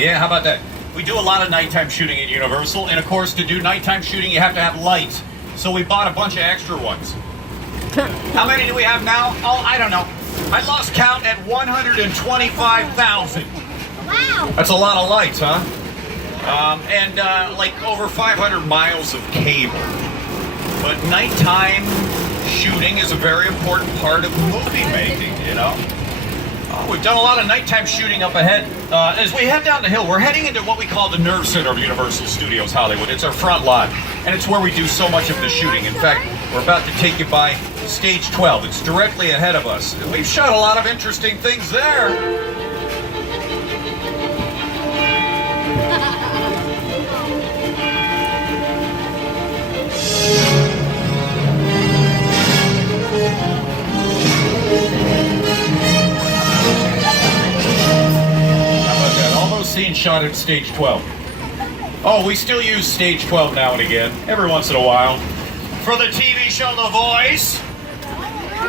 Yeah, how about that? We do a lot of nighttime shooting at Universal, and of course, to do nighttime shooting, you have to have lights. So we bought a bunch of extra ones. How many do we have now? Oh, I don't know. I lost count at 125,000. Wow. That's a lot of lights, huh? And like over 500 miles of cable. But nighttime shooting is a very important part of movie making, you know? We've done a lot of nighttime shooting up ahead. As we head down the hill, we're heading into what we call the nerve center of Universal Studios Hollywood. It's our front lot, and it's where we do so much of the shooting. In fact, we're about to take you by Stage 12. It's directly ahead of us. And we've shot a lot of interesting things there. Scene shot at Stage 12. Oh, we still use Stage 12 now and again, every once in a while. For the TV show The Voice.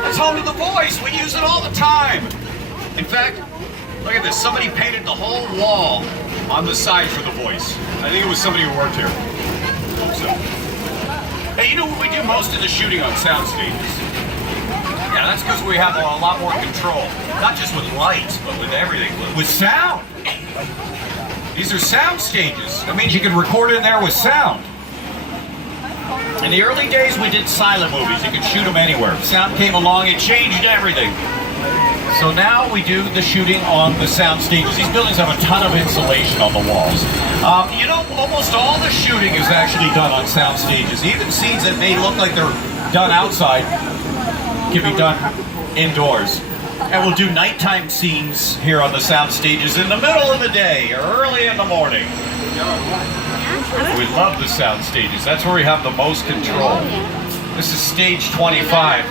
It's home to The Voice. We use it all the time. In fact, look at this. Somebody painted the whole wall on the side for The Voice. I think it was somebody who worked here. So. Hey, you know what we do most of the shooting on sound stages? Yeah, that's because we have a lot more control. Not just with lights, but with everything. With sound. These are sound stages. That means you can record in there with sound. In the early days, we did silent movies. You could shoot them anywhere. Sound came along, it changed everything. So now we do the shooting on the sound stages. These buildings have a ton of insulation on the walls. You know, almost all the shooting is actually done on sound stages. Even scenes that may look like they're done outside can be done indoors. And we'll do nighttime scenes here on the sound stages in the middle of the day or early in the morning. We love the sound stages. That's where we have the most control. This is Stage 25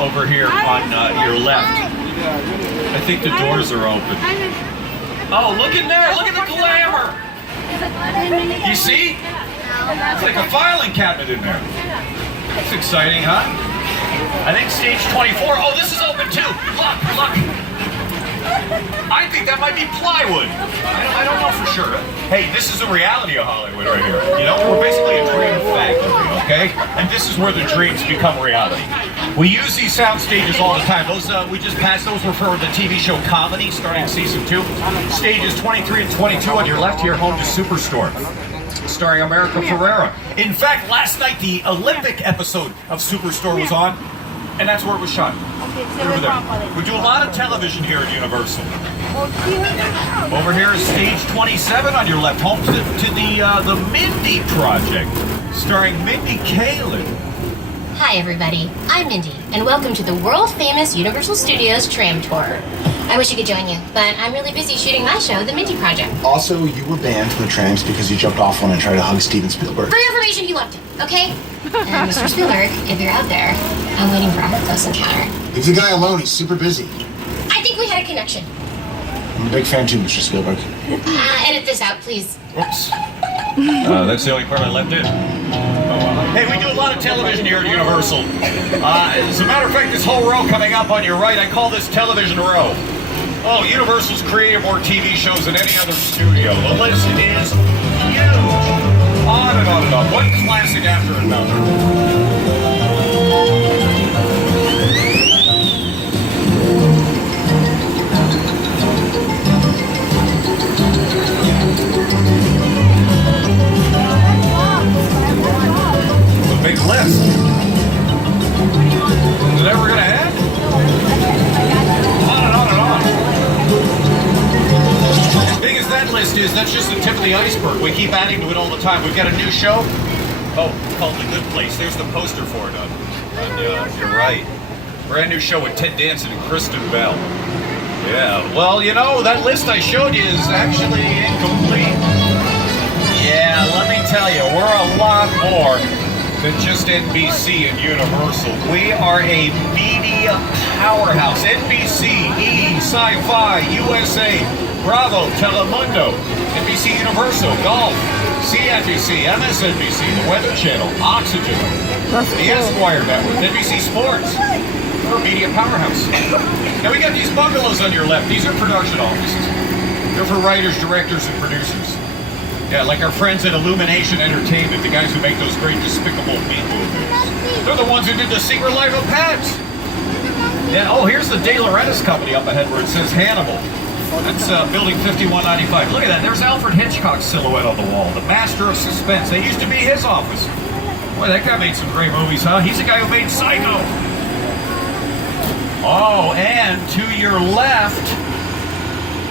over here on your left. I think the doors are open. Oh, look in there. Look at the glamour. You see? It's like a filing cabinet in there. That's exciting, huh? I think Stage 24. Oh, this is open too. Look, look. I think that might be plywood. I don't know for sure. Hey, this is the reality of Hollywood right here. You know, we're basically a dream factory, okay? And this is where the dreams become reality. We use these sound stages all the time. Those we just passed. Those were for the TV show Comedy, starting season 2. Stages 23 and 22 on your left here, home to Superstore, starring America Ferrera. In fact, last night the Olympic episode of Superstore was on, and that's where it was shot. Over there. We do a lot of television here at Universal. Over here is Stage 27 on your left, home to the Mindy Project, starring Mindy Kaling. Hi everybody, I'm Mindy, and welcome to the world-famous Universal Studios Tram Tour. I wish I could join you, but I'm really busy shooting my show, The Mindy Project. Also, you were banned from the trams because you jumped off one and tried to hug Steven Spielberg. For your information, he loved it, okay? And Mr. Spielberg, if you're out there, I'm waiting for our close encounter. Leave the guy alone, he's super busy. I think we had a connection. I'm a big fan too, Mr. Spielberg. Edit this out, please. Whoops. That's the only part I left in. Hey, we do a lot of television here at Universal. As a matter of fact, this whole row coming up on your right, I call this television row. Oh, Universal's created more TV shows than any other studio. The list is huge. On and on and on. One classic after another. Big list. Is it ever going to end? On and on and on. As big as that list is, that's just the tip of the iceberg. We keep adding to it all the time. We've got a new show. Oh, called The Good Place. There's the poster for it on your right. Brand new show with Ted Danson and Kristen Bell. Yeah, well, you know, that list I showed you is actually incomplete. Yeah, let me tell you, we're a lot more than just NBC and Universal. We are a media powerhouse. NBC, E, Sci-Fi, USA, Bravo, Telemundo, NBC Universal, Golf, CNBC, MSNBC, The Weather Channel, Oxygen, the Esquire Network, NBC Sports. We're a media powerhouse. Now we got these bungalows on your left. These are production offices. They're for writers, directors, and producers. Yeah, like our friends at Illumination Entertainment, the guys who make those great Despicable Me movies. They're the ones who did The Secret Life of Pets. Yeah, oh, here's the De Laurentiis company up ahead where it says Hannibal. That's building 5195. Look at that. There's Alfred Hitchcock's silhouette on the wall. The master of suspense. They used to be his office. Boy, that guy made some great movies, huh? He's the guy who made Psycho. Oh, and to your left,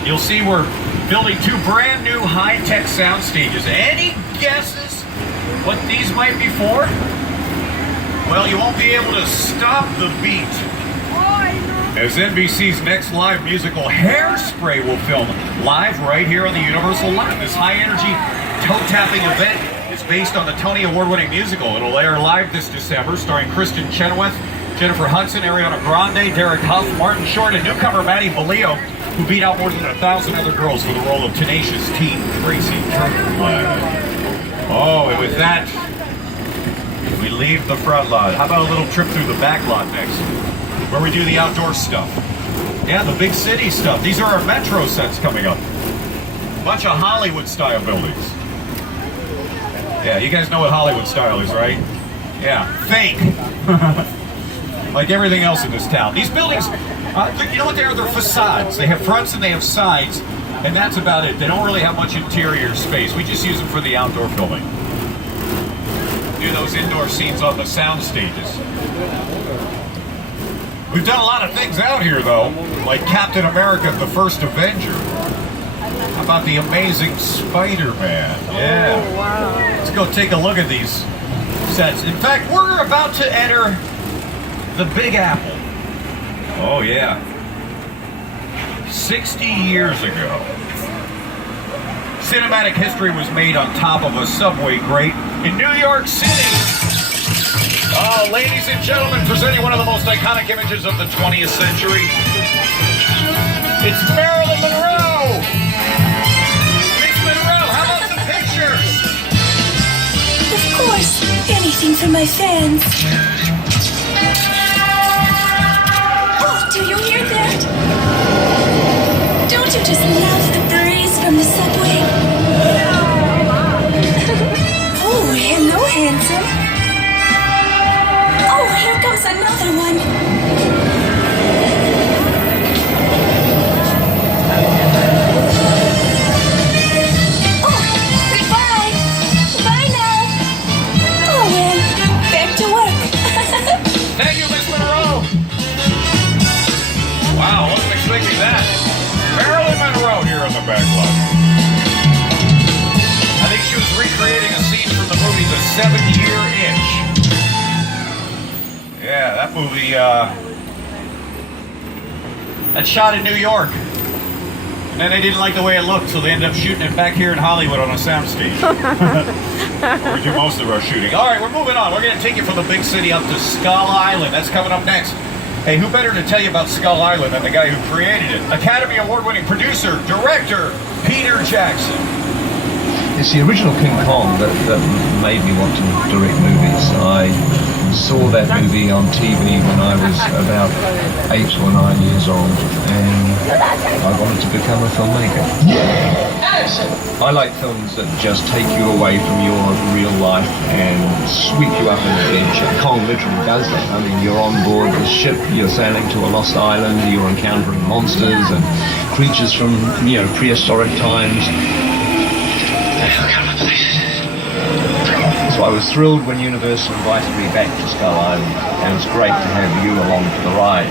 you'll see we're building 2 brand new high-tech sound stages. Any guesses what these might be for? Well, you won't be able to stop the beat, as NBC's next live musical Hairspray will film live right here on the Universal Lot. This high-energy toe-tapping event is based on the Tony Award-winning musical. It'll air live this December, starring Kristen Chenoweth, Jennifer Hudson, Ariana Grande, Derek Huff, Martin Short, and newcomer Maddie Bellio, who beat out more than 1,000 other girls for the role of tenacious teen Tracy Turnblad. Oh, and with that, we leave the front lot. How about a little trip through the back lot next, where we do the outdoor stuff? Yeah, the big city stuff. These are our Metro sets coming up. Bunch of Hollywood-style buildings. Yeah, you guys know what Hollywood style is, right? Yeah, fake. Like everything else in this town. These buildings, you know what they are? They're facades. They have fronts and they have sides, and that's about it. They don't really have much interior space. We just use them for the outdoor filming. Do those indoor scenes on the sound stages. We've done a lot of things out here, though, like Captain America, the First Avenger. How about the Amazing Spider-Man? Yeah. Oh, wow. Let's go take a look at these sets. In fact, we're about to enter the Big Apple. Oh, yeah. 60 years ago, cinematic history was made on top of a subway grate in New York City. Oh, ladies and gentlemen, presenting one of the most iconic images of the 20th century. It's Marilyn Monroe! Miss Monroe, how about some pictures? Of course, anything for my fans. Oh, do you hear that? Don't you just love the breeze from the subway? Oh, hello, handsome. Oh, here comes another one. Oh, goodbye. Bye now. Oh, well, back to work. Thank you, Miss Monroe! Wow, wasn't expecting that. Marilyn Monroe here on the back lot. I think she was recreating a scene from the movie The 7-Year Itch. Yeah, that movie, that's shot in New York. And then they didn't like the way it looked, so they ended up shooting it back here in Hollywood on a soundstage. Where we do most of our shooting. All right, we're moving on. We're going to take you from the big city up to Skull Island. That's coming up next. Hey, who better to tell you about Skull Island than the guy who created it? Academy Award-winning producer, director, Peter Jackson. It's the original King Kong that made me want to direct movies. I saw that movie on TV when I was about 8 or 9 years old, and I wanted to become a filmmaker. I like films that just take you away from your real life and sweep you up an adventure. Kong literally does that. I mean, you're on board the ship, you're sailing to a lost island, you're encountering monsters and creatures from, prehistoric times. So I was thrilled when Universal invited me back to Skull Island, and it was great to have you along for the ride.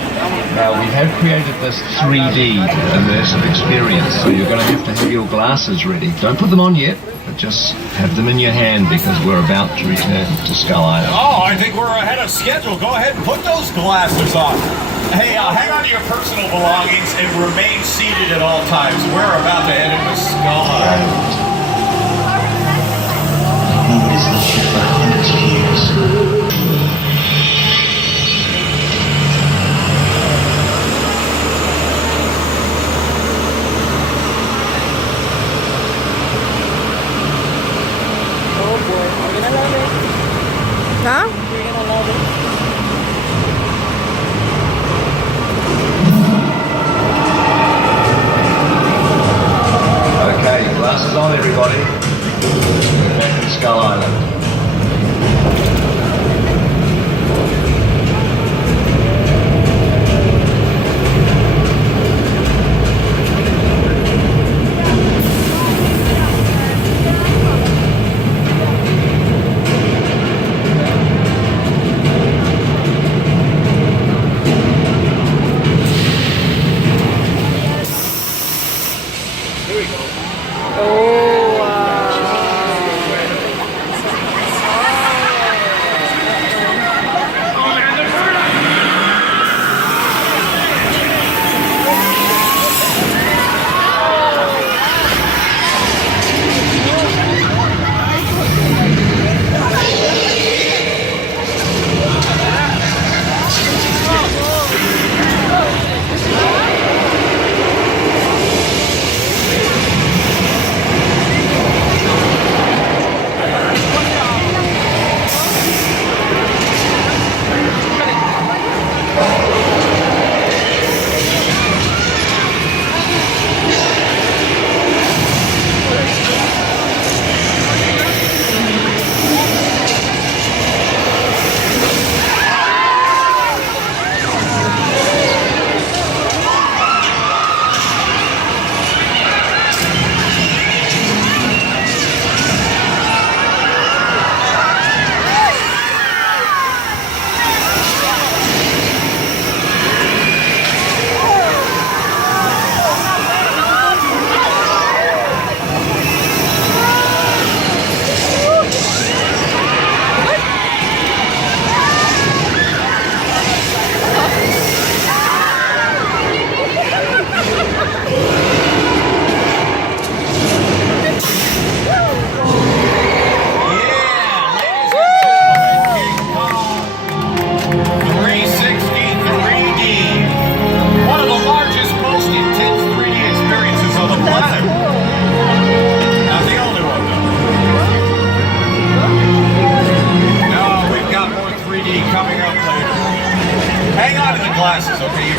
Now, we have created this 3D immersive experience, so you're going to have your glasses ready. Don't put them on yet, but just have them in your hand because we're about to return to Skull Island. Oh, I think we're ahead of schedule. Go ahead and put those glasses on. Hey, hang on to your personal belongings and remain seated at all times. We're about to head into Skull Island. Nobody's lived here for hundreds of years. Oh boy, you're gonna love it. Huh? You're gonna love it.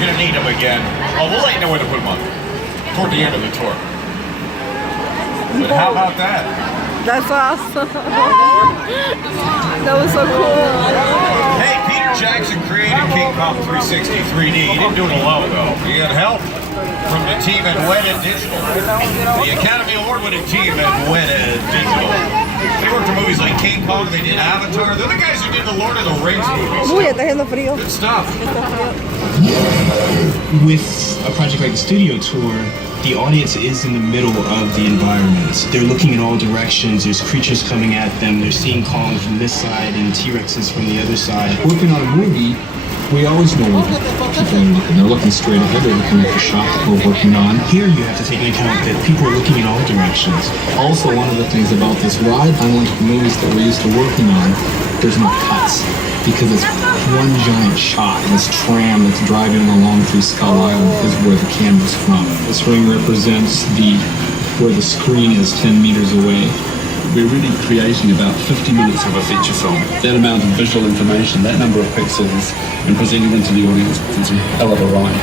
gonna need them again. Oh, we'll let you know where to put them on. Toward the end of the tour. But how about that? That's awesome. That was so cool. Hey, Peter Jackson created King Kong 360 3D. He didn't do it alone, though. He had help from the team at Weta Digital. The Academy Award-winning team at Weta Digital. They worked on movies like King Kong, they did Avatar. They're the guys who did the Lord of the Rings movies. Uy, está haciendo frío. Good stuff. With a project like the studio tour, the audience is in the middle of the environment. They're looking in all directions. There's creatures coming at them. They're seeing Kong from this side and T-Rexes from the other side. Working on a movie, we always know where people are looking. They're looking straight ahead. They're looking at the shot that we're working on. Here you have to take into account that people are looking in all directions. Also, one of the things about this ride, unlike the movies that we're used to working on, there's no cuts. Because it's one giant shot. This tram that's driving along through Skull Island is where the camera's from. This ring represents where the screen is 10 meters away. We're really creating about 50 minutes of a feature film. That amount of visual information, that number of pixels, and presenting them to the audience is a hell of a ride.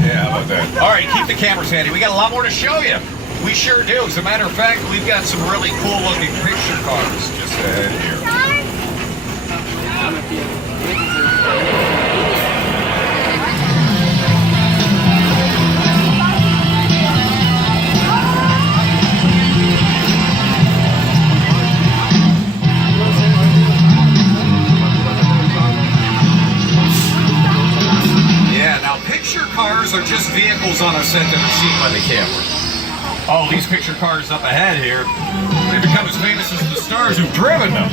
Yeah, how about that? All right, keep the cameras handy. We got a lot more to show you. We sure do. As a matter of fact, we've got some really cool looking picture cars just ahead here. Yeah, now picture cars are just vehicles on a set that are seen by the camera. Oh, these picture cars up ahead here, they become as famous as the stars who've driven them.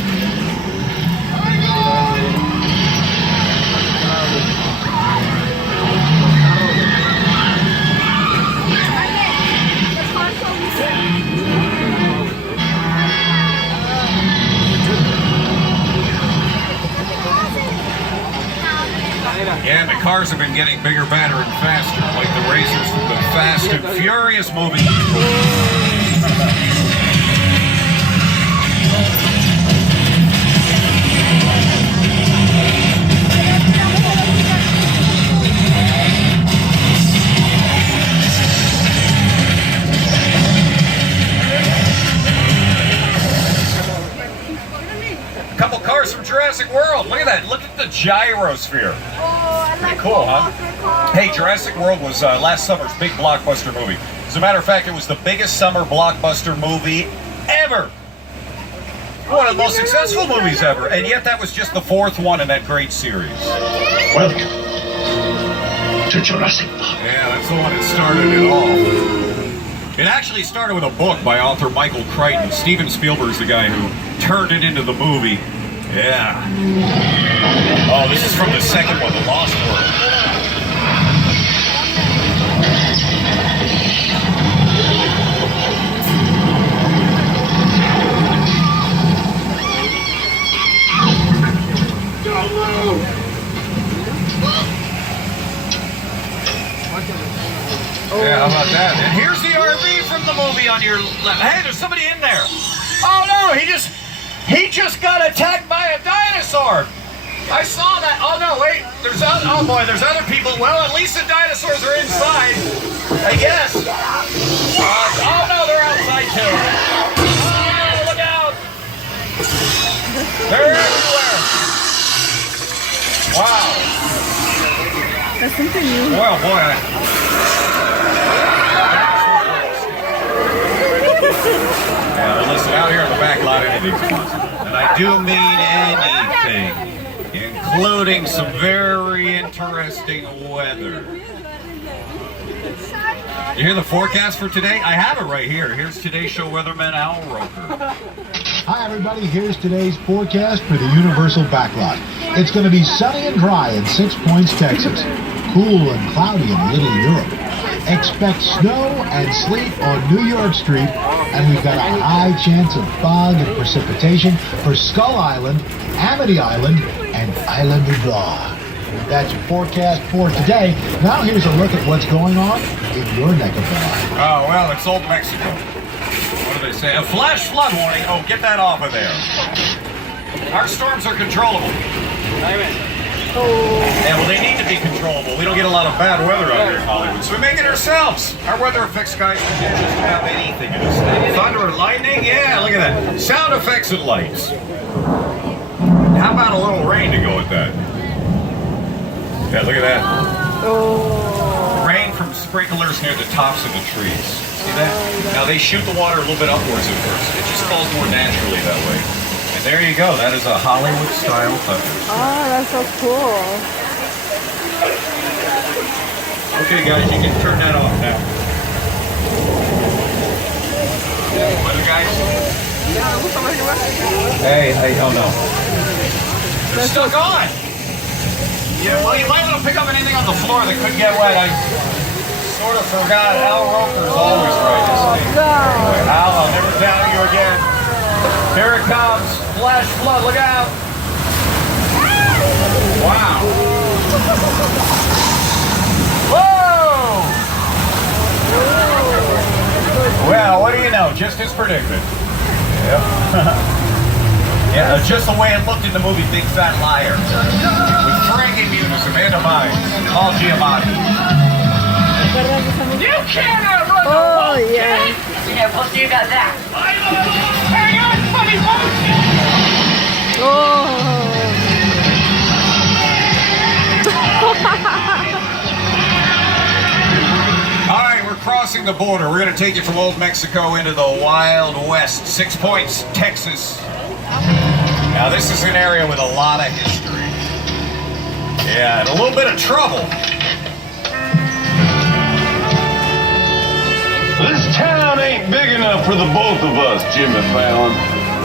Yeah, the cars have been getting bigger, badder, and faster, like the racers from the Fast and Furious movie. A couple cars from Jurassic World. Look at that. Look at the gyrosphere. Pretty cool, huh? Hey, Jurassic World was last summer's big blockbuster movie. As a matter of fact, it was the biggest summer blockbuster movie ever. One of the most successful movies ever. And yet that was just the fourth one in that great series. Welcome to Jurassic Park. Yeah, that's the one that started it all. It actually started with a book by author Michael Crichton. Steven Spielberg's the guy who turned it into the movie. Yeah. Oh, this is from the second one, The Lost World. Yeah, how about that? And here's the RV from the movie on your left. Hey, there's somebody in there. Oh no, he just got attacked by a dinosaur. I saw that. Oh no, wait. There's other people. Well, at least the dinosaurs are inside, I guess. Oh no, they're outside too. Oh, look out! They're everywhere. Wow. That's something new. Well, boy. Yeah, listen, out here in the back lot, anything's possible. And I do mean anything, including some very interesting weather. You hear the forecast for today? I have it right here. Here's today's show weatherman Al Roker. Hi everybody, here's today's forecast for the Universal Backlot. It's going to be sunny and dry in 6 Points, Texas. Cool and cloudy in Little Europe. Expect snow and sleet on New York Street, and we've got a high chance of fog and precipitation for Skull Island, Amity Island, and Island of God. That's your forecast for today. Now here's a look at what's going on in your neck of the line. Oh, well, it's old Mexico. What do they say? A flash flood warning. Oh, get that off of there. Our storms are controllable. Oh, Yeah, well, they need to be controllable. We don't get a lot of bad weather out here in Hollywood, so we make it ourselves. Our weather effects guys can just have anything in this thing. Thunder and lightning? Yeah, look at that. Sound effects and lights. How about a little rain to go with that? Yeah, look at that. oh. Rain from sprinklers near the tops of the trees. See that? Now they shoot the water a little bit upwards at first. It just falls more naturally that way. And there you go. That is a Hollywood-style thunder. Oh, that's so cool. Okay, guys, you can turn that off now. Other guys? Hey, oh no. They're stuck on! Yeah, well, you might want to pick up anything on the floor that could get wet. I sort of forgot. Al Roker's always right, isn't he? Al, I'll never tell you again. Here it comes. Flash flood, look out. Wow. Whoa! Well, what do you know? Just as predicted. Yep. Yeah, just the way it looked in the movie Big Fat Liar. With Frankie Muniz, Amanda Bynes, and Paul Giamatti. You cannot run Oh, yeah. Yeah, plus you got that. Hang on, funny Oh. All right, we're crossing the border. We're going to take you from Old Mexico into the Wild West. 6 Points, Texas. Now, this is an area with a lot of history. Yeah, and a little bit of trouble. This town ain't big enough for the both of us, Jimmy Fallon.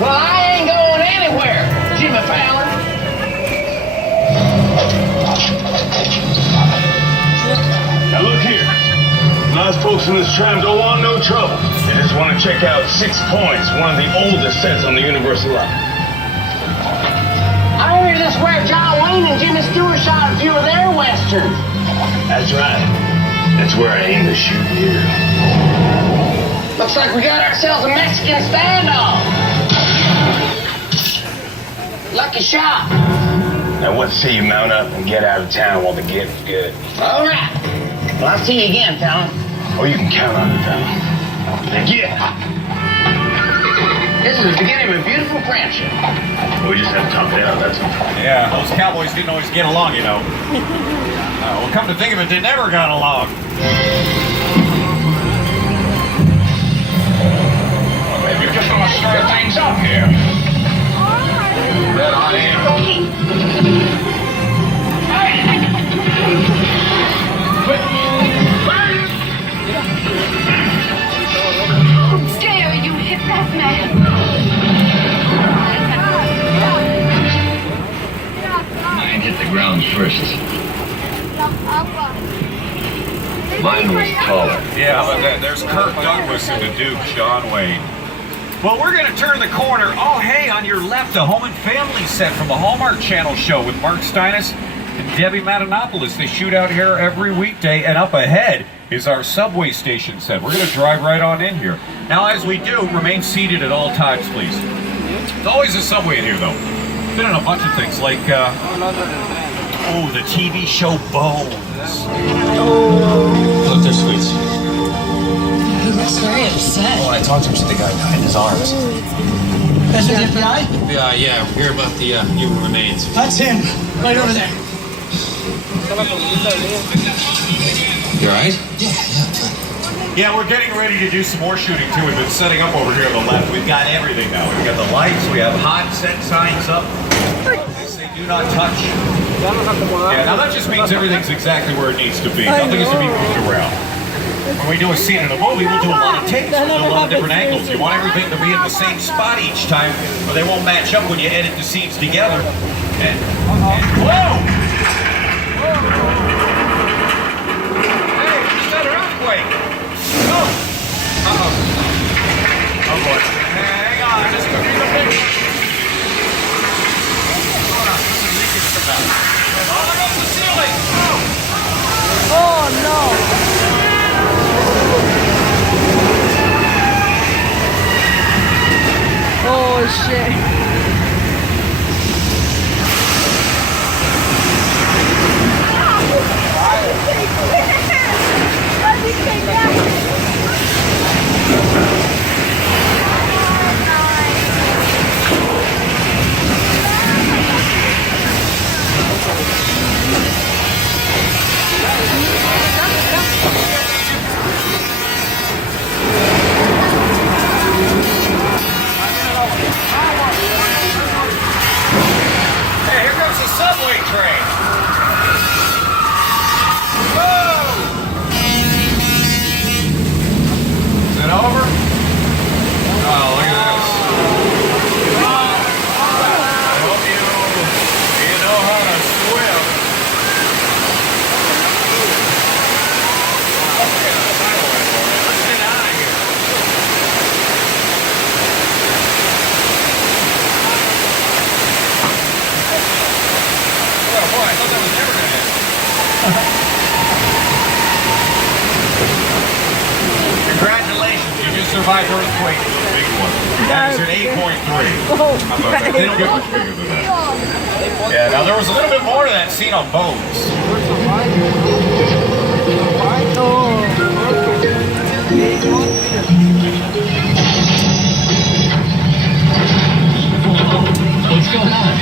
Well, I ain't going anywhere, Jimmy Fallon. Now look here. Nice folks in this tram don't want no trouble. They just want to check out 6 Points, one of the oldest sets on the Universal line. I heard this where John Wayne and Jimmy Stewart shot a few of their westerns. That's right. That's where I aim to shoot you. Looks like we got ourselves a Mexican standoff. Lucky shot. Now what say you mount up and get out of town while the gift's good? All right. Well, I'll see you again, Fallon. Oh, you can count on me, Fallon. Thank you. This is the beginning of a beautiful friendship. We just have to talk it out, that's all. Yeah, those cowboys didn't always get along, you know. Well, come to think of it, they never got along. Maybe we just want to stir things up here. That I am. Stay or you hit that man. Mine hit the ground first. Mine was taller. Yeah, how about that? There's Kirk Douglas and the Duke, John Wayne. Well, we're going to turn the corner. Oh, hey, on your left, a Home and Family set from the Hallmark Channel show with Mark Steinis and Debbie Matenopoulos. They shoot out here every weekday, and up ahead is our subway station set. We're going to drive right on in here. Now, as we do, remain seated at all times, please. There's always a subway in here, though. Been in a bunch of things, like, the TV show Bones. Look, there's sweets. He looks very upset. When I talked to him, the guy died in his arms. That's the FBI? Yeah, we're here about the human remains. That's him. Right over there. You alright? Yeah, we're getting ready to do some more shooting, too. We've been setting up over here on the left. We've got everything now. We've got the lights. We have hot set signs up. They say do not touch. Yeah, now that just means everything's exactly where it needs to be. Nothing is to be moved around. When we do a scene in a movie, we'll do a lot of takes. We'll do a lot of different angles. You want everything to be in the same spot each time, or they won't match up when you edit the scenes together. And whoa! Hey, just had an earthquake. Oh! Uh-oh. Oh, boy. Hang on, just go through the picture. What's going on? This is leaking somehow. Oh, there goes the ceiling! Oh, no. Oh, shit. subway train. Whoa! Is it over? Oh, look at this. I hope you know how to swim. Let's get out of here. Oh boy, I thought that was never going to end. Congratulations, you just survived earthquake, the big one. That is an 8.3. How about that? They don't get much bigger than that. Yeah, now there was a little bit more to that scene on boats. What's going on?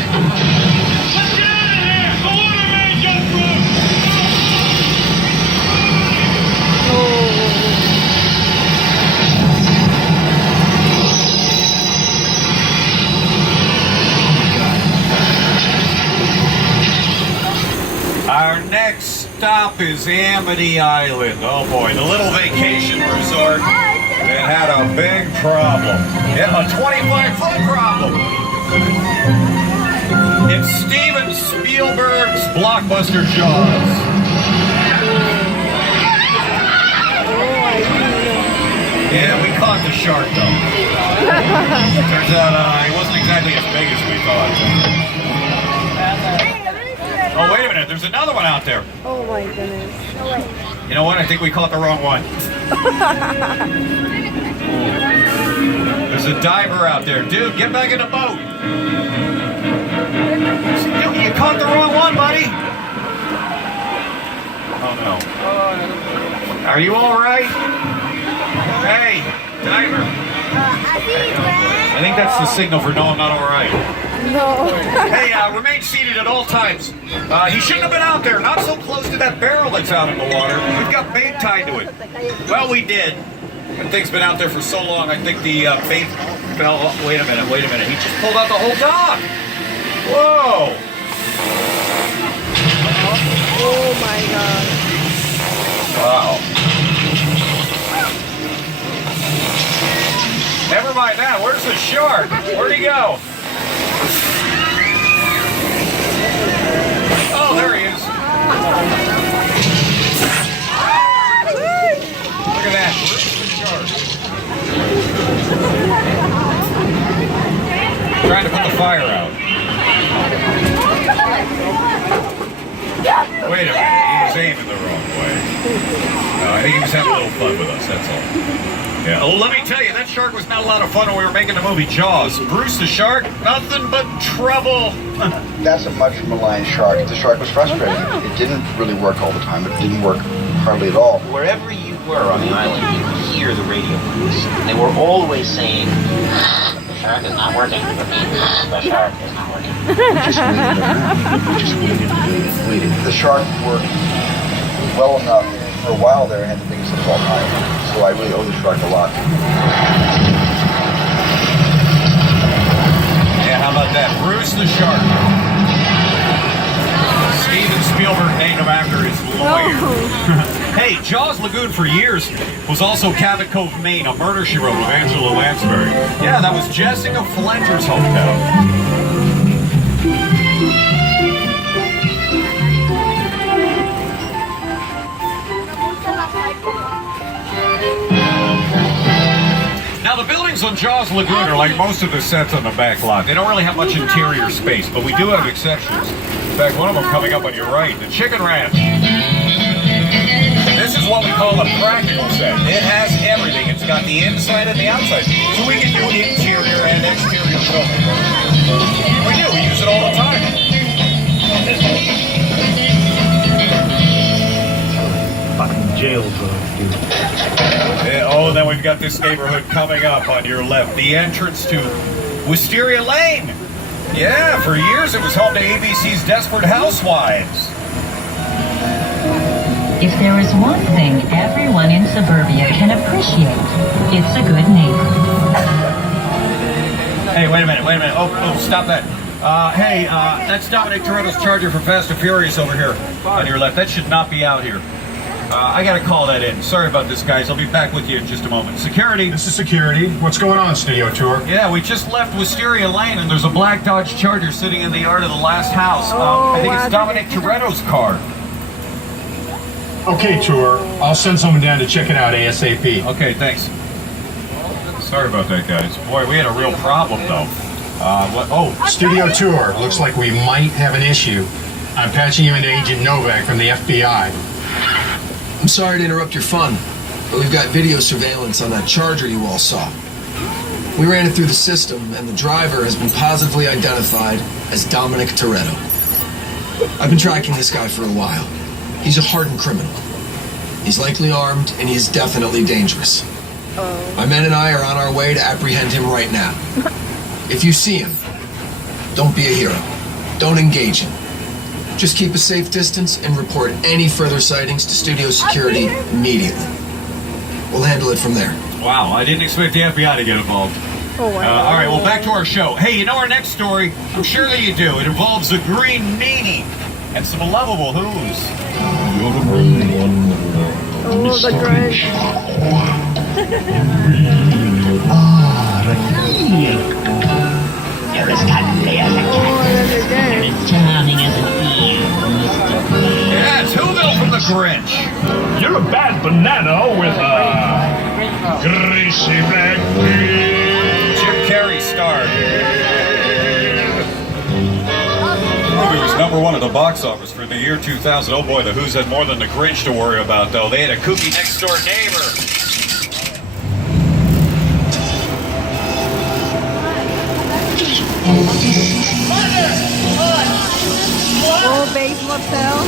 Our next stop is Amity Island. Oh boy, the little vacation resort that had a big problem. Yeah, a 25-foot problem. It's Steven Spielberg's blockbuster Jaws. Yeah, we caught the shark though. Turns out he wasn't exactly as big as we thought. Oh, wait a minute, there's another one out there. Oh my goodness. No way. You know what? I think we caught the wrong one. There's a diver out there. Dude, get back in the boat. You caught the wrong one, buddy. Oh, no. Are you all right? Hey, diver. I think that's the signal for no, I'm not all right. No. Hey, remain seated at all times. He shouldn't have been out there, not so close to that barrel that's out in the water. We've got bait tied to it. Well, we did. That thing's been out there for so long, I think the bait fell off. Wait a minute. He just pulled out the whole dock. Whoa. Oh my god. Wow. Never mind that. Where's the shark? Where'd he go? Oh, there he is. Look at that. Where's the shark? Trying to put the fire out. Wait a minute. He was aiming the wrong way. No, I think he was having a little fun with us, that's all. Yeah. Oh, let me tell you, that shark was not a lot of fun when we were making the movie Jaws. Bruce the shark, nothing but trouble. That's a much maligned shark. The shark was frustrating. It didn't really work all the time. It didn't work hardly at all. Wherever you were on the island, you could hear the radio waves. They were always saying, the shark is not working. The shark is not working. We just waited around. We just waited. The shark worked well enough for a while there and had the biggest hit of all time. So I really owe the shark a lot. Yeah, how about that? Bruce the shark. Steven Spielberg named him after his lawyer. Hey, Jaws Lagoon for years was also Cabot Cove, Maine, a murder she wrote with Angela Lansbury. Yeah, that was Jessica Fletcher's hometown. Now, the buildings on Jaws Lagoon are like most of the sets on the back lot. They don't really have much interior space, but we do have exceptions. In fact, one of them coming up on your right, the Chicken Ranch. This is what we call a practical set. It has everything. It's got the inside and the outside. So we can do interior and exterior filming. We do. We use it all the time. Fucking jail drug, dude. Oh, then we've got this neighborhood coming up on your left. The entrance to Wisteria Lane. Yeah, for years it was home to ABC's Desperate Housewives. If there is one thing everyone in suburbia can appreciate, it's a good neighbor. Hey, wait a minute. Oh, stop that. Hey, that's Dominic Toretto's Charger for Fast and Furious over here on your left. That should not be out here. I gotta call that in. Sorry about this, guys. I'll be back with you in just a moment. Security. This is security. What's going on, Studio Tour? Yeah, we just left Wisteria Lane, and there's a black Dodge Charger sitting in the yard of the last house. I think it's Dominic Toretto's car. Okay, Tour. I'll send someone down to check it out ASAP. Okay, thanks. Sorry about that, guys. Boy, we had a real problem, though. What? Oh, Studio Tour. Looks like we might have an issue. I'm patching you into Agent Novak from the FBI. I'm sorry to interrupt your fun, but we've got video surveillance on that Charger you all saw. We ran it through the system, and the driver has been positively identified as Dominic Toretto. I've been tracking this guy for a while. He's a hardened criminal. He's likely armed, and he is definitely dangerous. My men and I are on our way to apprehend him right now. If you see him, don't be a hero. Don't engage him. Just keep a safe distance and report any further sightings to studio security immediately. We'll handle it from there. wow, I didn't expect the FBI to get involved. Oh, wow. All right, well, back to our show. Hey, you know our next story? I'm sure that you do. It involves a green meanie and some lovable who's. Oh, the Grinch. You're as cuddly as a cat. And as charming as an eel, Mr. Queen. Yeah, it's Whoville from the Grinch. You're a bad banana with a greasy black beard. Jim Carrey starred. The movie was #1 at the box office for the year 2000. Oh boy, the Who's had more than the Grinch to worry about, though. They had a kooky next door neighbor. Oh, base motel.